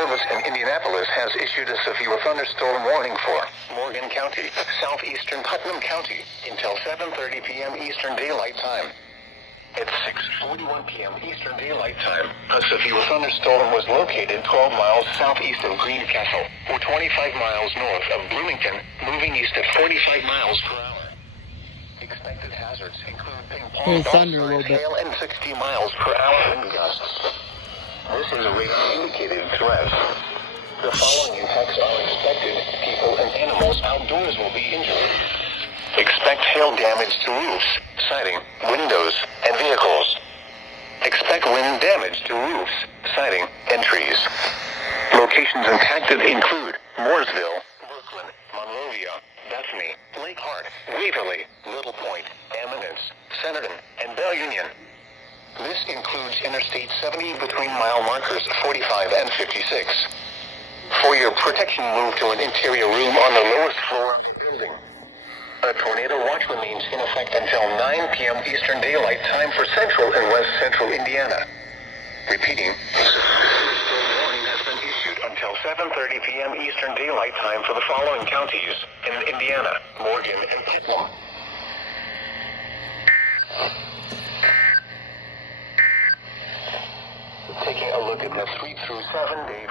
Service in Indianapolis has issued a severe thunderstorm warning for Morgan County, southeastern Putnam County, until 7:30 p.m. Eastern Daylight Time. At 6:41 p.m. Eastern Daylight Time, a severe thunderstorm was located 12 miles southeast of Greencastle, or 25 miles north of Bloomington, moving east at 45 miles per hour. Expected hazards include ping-pong ball-sized hail and 60 miles per hour wind gusts. This is a radar indicated threat. The following impacts are expected. People and animals outdoors will be injured. Expect hail damage to roofs, siding, windows, and vehicles. Expect wind damage to roofs, siding, and trees. Locations impacted include Mooresville, Brooklyn, Monrovia, Bethany, Lake Hart, Waverly, Little Point, Eminence, Centerton, and Bell Union. This includes Interstate 70 between mile markers 45 and 56. For your protection, move to an interior room on the lowest floor of the building. A tornado watch remains in effect until 9 p.m. Eastern Daylight Time for central and west central Indiana. Repeating, a warning has been issued until 7:30 p.m. Eastern Daylight Time for the following counties in Indiana: Morgan and Putnam. Taking a look at the 3 through 7 day